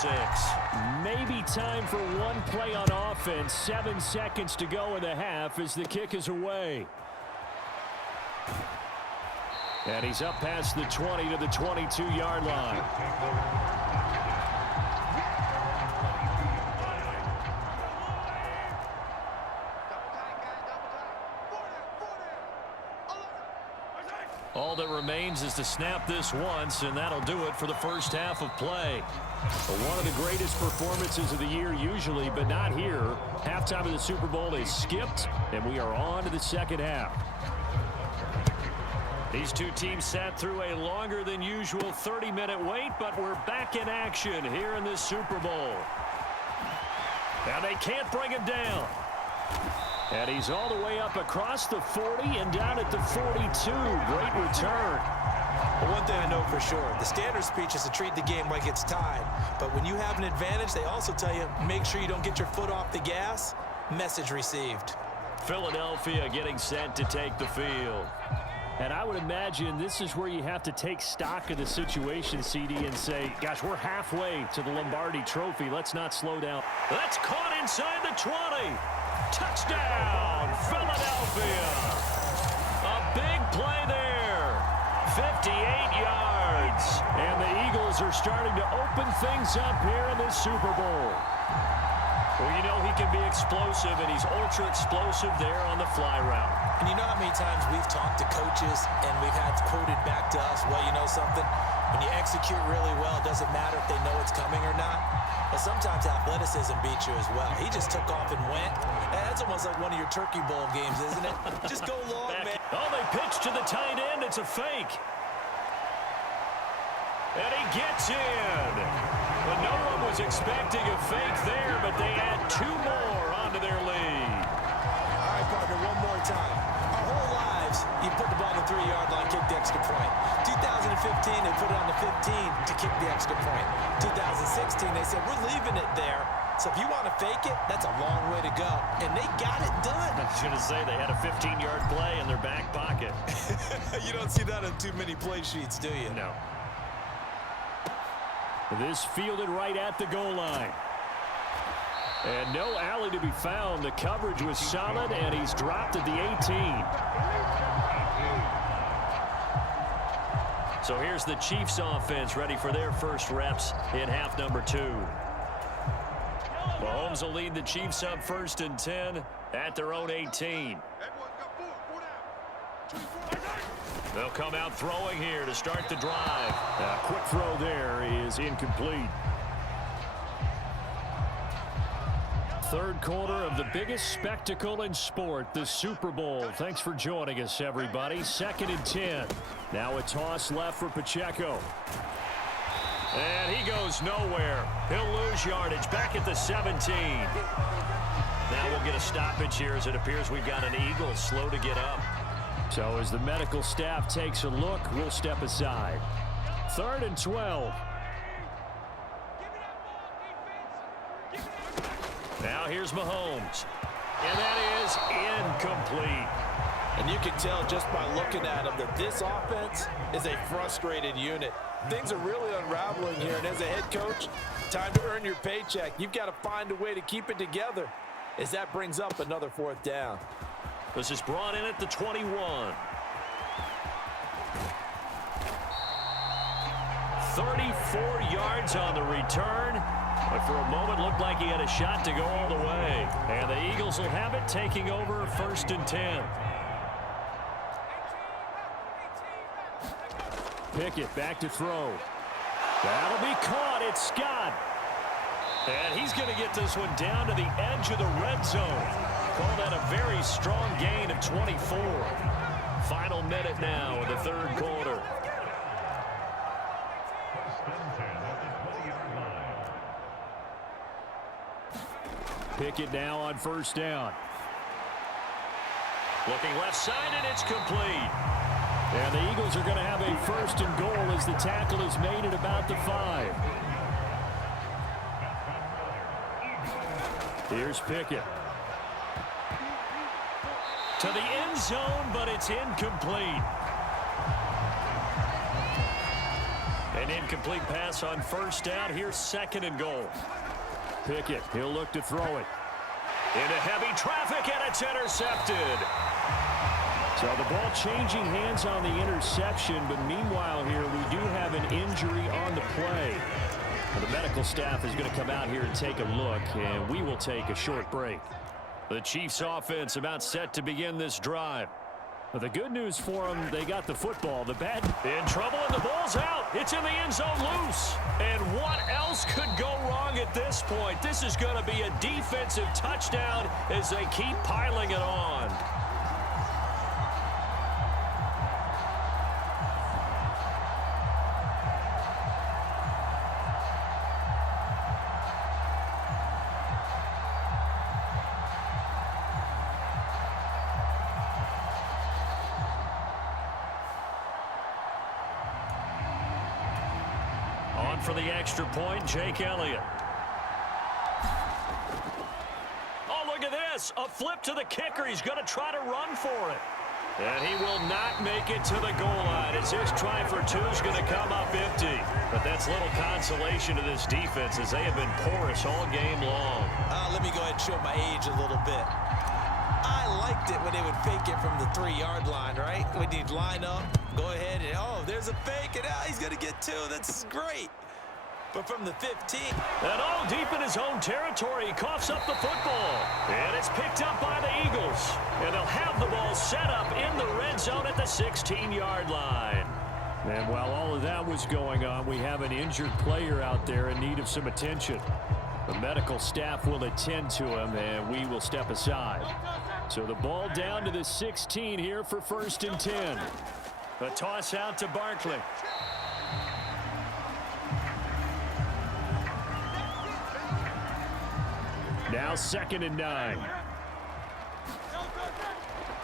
6. Maybe time for one play on offense. 7 seconds to go in the half as the kick is away. And he's up past the 20 to the 22-yard line. All that remains is to snap this once, and that'll do it for the first half of play. One of the greatest performances of the year usually, but not here. Halftime of the Super Bowl is skipped, and we are on to the second half. These two teams sat through a longer than usual 30-minute wait, but we're back in action here in this Super Bowl. Now they can't bring him down. And he's all the way up across the 40 and down at the 42. Great return. Well, one thing I know for sure, the standard speech is to treat the game like it's tied. But when you have an advantage, they also tell you, make sure you don't get your foot off the gas. Message received. Philadelphia getting set to take the field. And I would imagine this is where you have to take stock of the situation, CD, and say, gosh, we're halfway to the Lombardi Trophy. Let's not slow down. That's caught inside the 20. Touchdown, Philadelphia. A big play there. 58 yards. And the Eagles are starting to open things up here in this Super Bowl. Well, you know he can be explosive, and he's ultra-explosive there on the fly route. And you know how many times we've talked to coaches and we've had quoted back to us, well, you know something? When you execute really well, it doesn't matter if they know it's coming or not. But sometimes athleticism beats you as well. He just took off and went. That's almost like one of your Turkey Bowl games, isn't it? Just go long, man. Oh, they pitch to the tight end. It's a fake. And he gets in. Well, no one was expecting a fake there, but they add 2 more onto their lead. All right, partner, one more time. Our whole lives, you put the ball on the 3-yard line, kick the extra point. 2015, they put it on the 15 to kick the extra point. 2016, they said, we're leaving it there. So if you want to fake it, that's a long way to go. And they got it done. I was going to say they had a 15-yard play in their back pocket. You don't see that on too many play sheets, do you? No. This fielded right at the goal line. And no alley to be found. The coverage was solid, and he's dropped at the 18. So here's the Chiefs offense ready for their first reps in half number 2. Mahomes will lead the Chiefs up 1st and 10 at their own 18. They'll come out throwing here to start the drive. A quick throw there is incomplete. Third quarter of the biggest spectacle in sport, the Super Bowl. Thanks for joining us, everybody. 2nd and 10. Now a toss left for Pacheco. And he goes nowhere. He'll lose yardage back at the 17. Now we'll get a stoppage here as it appears we've got an Eagle slow to get up. So as the medical staff takes a look, we'll step aside. 3rd and 12. Now here's Mahomes. And that is incomplete. And you can tell just by looking at him that this offense is a frustrated unit. Things are really unraveling here, and as a head coach, time to earn your paycheck. You've got to find a way to keep it together as that brings up another 4th down. This is brought in at the 21. 34 yards on the return. But for a moment, looked like he had a shot to go all the way. And the Eagles will have it, taking over 1st and 10. Pickett back to throw. That'll be caught. It's Scott. And he's going to get this one down to the edge of the red zone. Call that a very strong gain of 24. Final minute now in the 3rd quarter. Pickett now on 1st down. Looking left side, and it's complete. And the Eagles are going to have a 1st and goal as the tackle is made at about the 5. Here's Pickett. To the end zone, but it's incomplete. And An incomplete pass on first down. Here's 2nd and goal. Pickett, he'll look to throw it. Into heavy traffic, and it's intercepted. So the ball changing hands on the interception, but meanwhile here we do have an injury on the play. The medical staff is going to come out here and take a look, and we will take a short break. The Chiefs offense about set to begin this drive. But the good news for them, they got the football. The bad in trouble, and the ball's out. It's in the end zone loose. And what else could go wrong at this point? This is going to be a defensive touchdown as they keep piling it on. For the extra point, Jake Elliott. Oh, look at this. A flip to the kicker. He's going to try to run for it. And he will not make it to the goal line as this try for 2 is going to come up empty. But that's little consolation to this defense as they have been porous all game long. Let me go ahead and show my age a little bit. I liked it when they would fake it from the 3-yard line, right? When you'd line up, go ahead and, oh, there's a fake, and he's going to get 2. That's great. But from the 15. And all deep in his own territory, he coughs up the football. And it's picked up by the Eagles. And they'll have the ball set up in the red zone at the 16-yard line. And while all of that was going on, we have an injured player out there in need of some attention. The medical staff will attend to him, and we will step aside. So the ball down to the 16 here for 1st and 10. A toss out to Barkley. Now 2nd and 9.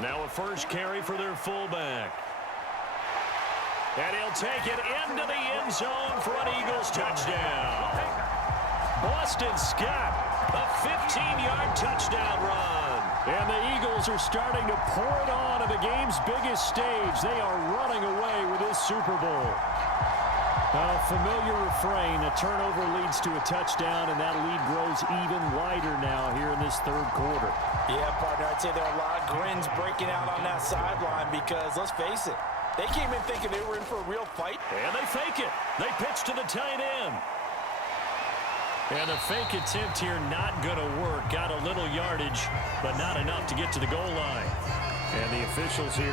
Now a first carry for their fullback. And he'll take it into the end zone for an Eagles touchdown. Boston Scott, a 15-yard touchdown run. And the Eagles are starting to pour it on at the game's biggest stage. They are running away with this Super Bowl. A familiar refrain, a turnover leads to a touchdown, and that lead grows even wider now here in this 3rd quarter. Yeah, partner, I'd say there are a lot of grins breaking out on that sideline because, let's face it, they came in thinking they were in for a real fight. And they fake it. They pitch to the tight end. And the fake attempt here not going to work. Got a little yardage, but not enough to get to the goal line. And the officials here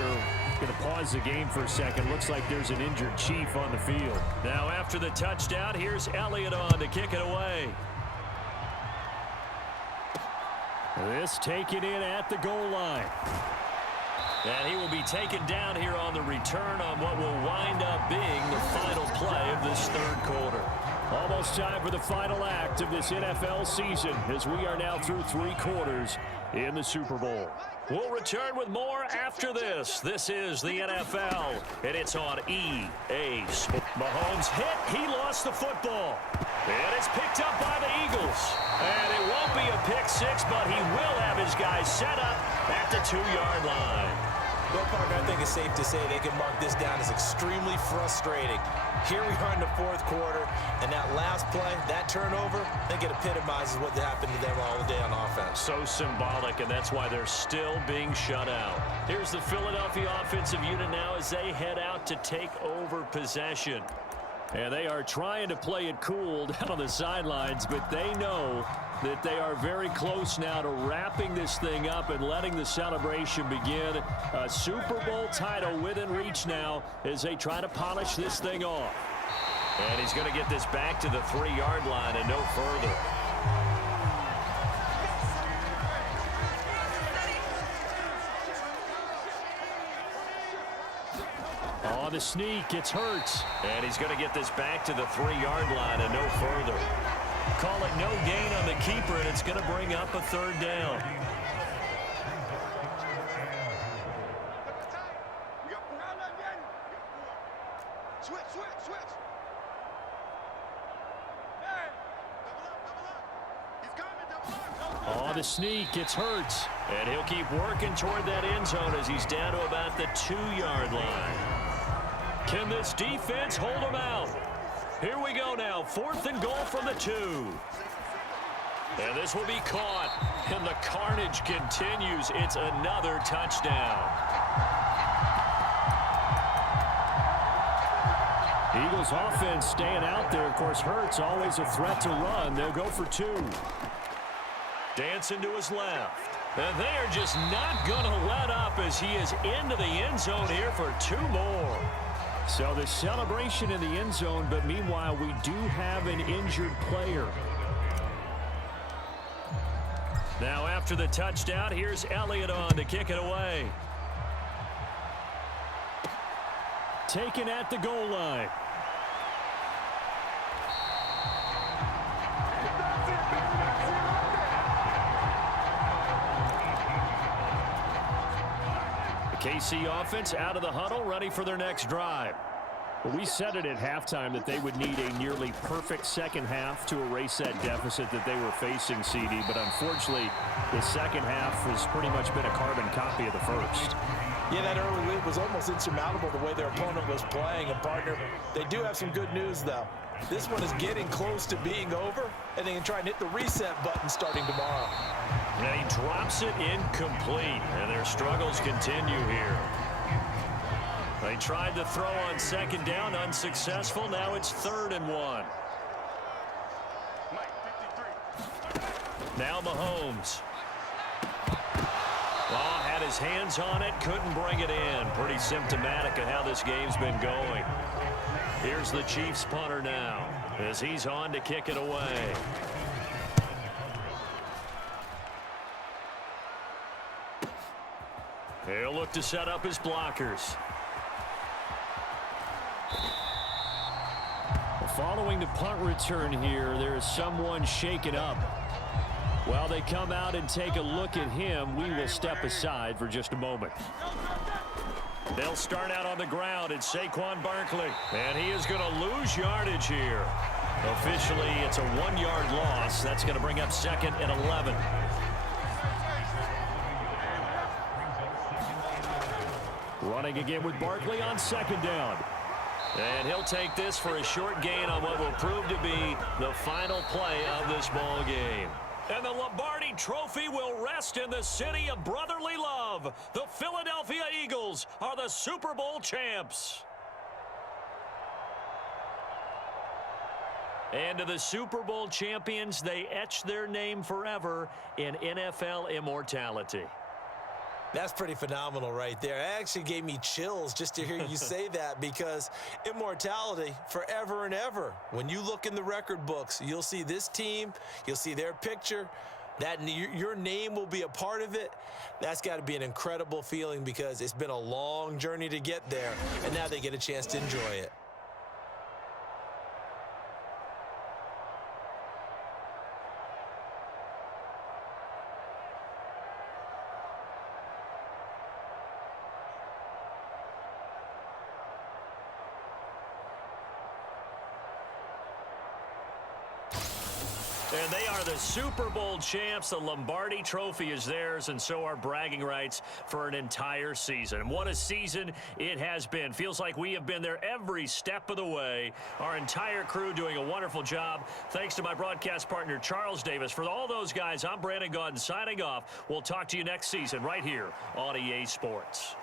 going to pause the game for a second. Looks like there's an injured Chief on the field. Now after the touchdown, here's Elliott on to kick it away. This taken in at the goal line. And he will be taken down here on the return on what will wind up being the final play of this 3rd quarter. Almost time for the final act of this NFL season as we are now through 3 quarters in the Super Bowl. We'll return with more after this. This is the NFL, and it's on EA Sports. Mahomes hit. He lost the football. And it's picked up by the Eagles. And it won't be a pick 6, but he will have his guys set up at the 2-yard line. Well, partner, I think it's safe to say they can mark this down as extremely frustrating. Here we are in the 4th quarter, and that last play, that turnover, I think it epitomizes what happened to them all day on offense. So symbolic, and that's why they're still being shut out. Here's the Philadelphia offensive unit now as they head out to take over possession. And they are trying to play it cool down on the sidelines, but they know that they are very close now to wrapping this thing up and letting the celebration begin. A Super Bowl title within reach now as they try to polish this thing off. And he's going to get this back to the 3-yard line and no further. On the sneak, it's Hurts. And he's going to get this back to the 3-yard line and no further. Call it no gain on the keeper, and it's going to bring up a 3rd down. On the sneak, it's Hurts. And he'll keep working toward that end zone as he's down to about the 2-yard line. Can this defense hold him out? Here we go now. 4th and goal from the 2. And this will be caught. And the carnage continues. It's another touchdown. Eagles offense staying out there. Of course, Hurts always a threat to run. They'll go for 2. Dancing to his left. And they are just not going to let up as he is into the end zone here for 2 more. So the celebration in the end zone, but meanwhile, we do have an injured player. Now after the touchdown, here's Elliott on to kick it away. Taken at the goal line. The KC offense out of the huddle, ready for their next drive. Well, we said it at halftime that they would need a nearly perfect second half to erase that deficit that they were facing, CD. But unfortunately, the second half has pretty much been a carbon copy of the first. Yeah, that early lead was almost insurmountable the way their opponent was playing. And, partner, they do have some good news, though. This one is getting close to being over, and they can try and hit the reset button starting tomorrow. And he drops it incomplete, and their struggles continue here. They tried to throw on second down, unsuccessful. Now it's 3rd and 1. Now Mahomes. Oh, had his hands on it, couldn't bring it in. Pretty symptomatic of how this game's been going. Here's the Chiefs punter now as he's on to kick it away. He'll look to set up his blockers. Following the punt return here, there is someone shaken up. While they come out and take a look at him, we will step aside for just a moment. They'll start out on the ground. It's Saquon Barkley, and he is going to lose yardage here. Officially, it's a 1-yard loss. That's going to bring up 2nd and 11. Running again with Barkley on 2nd down. And he'll take this for a short gain on what will prove to be the final play of this ball game. And the Lombardi Trophy will rest in the city of brotherly love. The Philadelphia Eagles are the Super Bowl champs. And to the Super Bowl champions, they etch their name forever in NFL immortality. That's pretty phenomenal right there. It actually gave me chills just to hear you say that, because immortality forever and ever. When you look in the record books, you'll see this team, you'll see their picture, that your name will be a part of it. That's got to be an incredible feeling, because it's been a long journey to get there, and now they get a chance to enjoy it. And they are the Super Bowl champs. The Lombardi Trophy is theirs, and so are bragging rights for an entire season. And what a season it has been. Feels like we have been there every step of the way. Our entire crew doing a wonderful job. Thanks to my broadcast partner, Charles Davis. For all those guys, I'm Brandon Gaudin signing off. We'll talk to you next season right here on EA Sports.